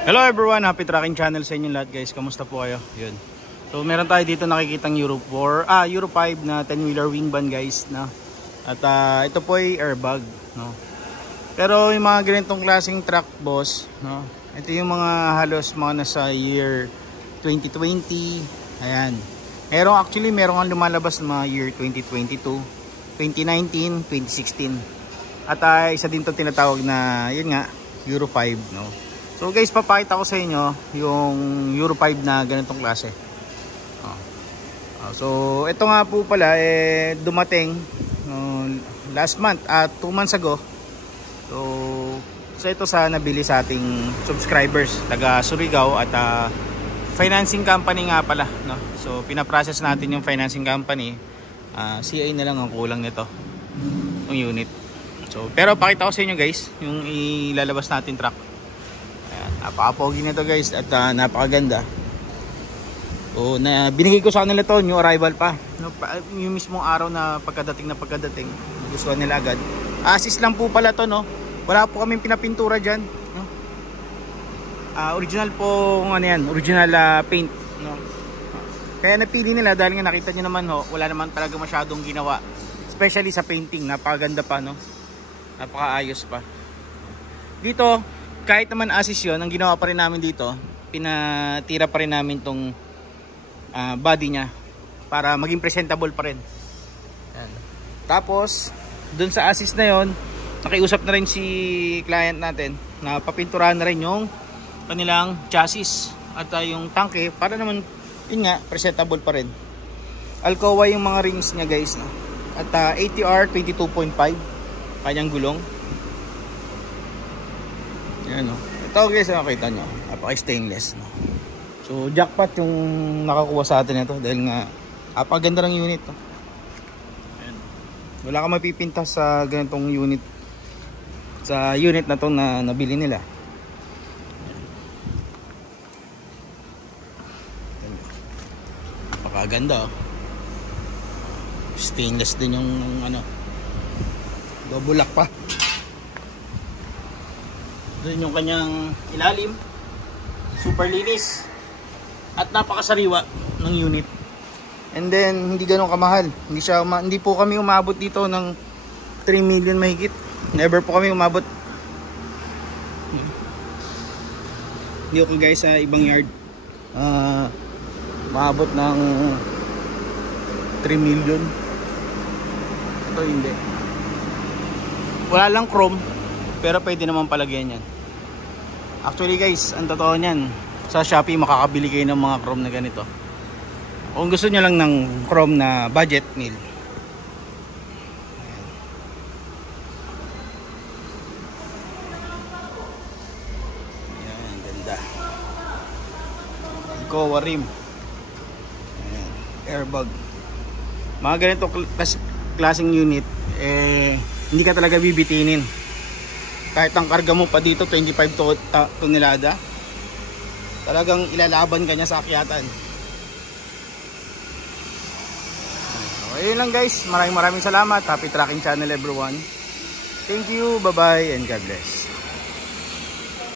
Hello everyone, happy tracking channel sa inyong lahat guys. Kamusta po kayo? Yun. So meron tayo dito nakikitang Euro 5 na 10-wheeler wing van guys, no? At ito po ay airbag, no? Pero yung mga ganitong klaseng truck boss, no? Ito yung mga halos mga nasa year 2020. Ayan. Meron kang lumalabas na mga year 2022, 2019, 2016. At isa din 'tong tinatawag na yun nga, Euro 5, no? So guys, papakita ko sa inyo yung Euro 5 na ganitong klase. So ito nga po pala dumating last month at 2 months ago. So ito sa nabili sa ating subscribers taga Surigao at financing company nga pala, no? So pinaprocess natin yung financing company. CI na lang ang kulang nito, yung unit. So pero pakita ko sa inyo guys yung ilalabas natin truck. Napaka-pogi nito guys at napakaganda. So binigay ko sa kanila to, new arrival pa, no? Yung mismong araw na pagkadating gustuhan nila agad. Assist lang po pala to, no? Wala po kaming pinapintura dyan, no? Original po ano yan, original paint, no? Kaya napili nila dahil nga nakita nyo naman, no, wala naman talaga masyadong ginawa, especially sa painting. Napakaganda pa, no? Napakaayos pa dito. Kahit naman assist yun, ang ginawa pa rin namin dito, pinatira pa rin namin tong body nya para maging presentable pa rin. Yan. Tapos dun sa assist na yon, nakiusap na rin si client natin na papinturahan na rin yung kanilang chassis at yung tanke para naman yun nga, presentable pa rin. Alcoa yung mga rings nya guys, no? At ATR 22.5 kanyang gulong. Yan, no? Ito guys, nakita nyo, napaka-stainless, no? So jackpot yung nakakuha sa atin ito dahil nga napakaganda ng unit, no? Ayan. Wala kang mapipinta sa ganitong unit, sa unit na to na nabili nila. Napakaganda, oh. Stainless din yung ano, babulak pa. Doon yung kanyang ilalim, super linis at napakasariwa ng unit. And then hindi ganun kamahal. Hindi po kami umabot dito ng 3 million mahigit. Never po kami umabot. Hindi ako guys sa ibang yard umabot ng 3 million. Ito hindi. Wala lang chrome, pero pwede naman palagyan yan. Actually guys, ang totoo niyan, sa Shopee makakabili kayo ng mga chrome na ganito. Kung gusto nyo lang ng chrome na budget meal. Ayan, ganda. Alcoa rim. Ayan, airbag. Mga ganito klaseng unit, hindi ka talaga bibitinin. Kahit ang karga mo pa dito 25 tonelada, talagang ilalaban ka niya sa akyatan. So ayun lang guys, maraming salamat. Happy tracking channel everyone. Thank you, bye bye and God bless.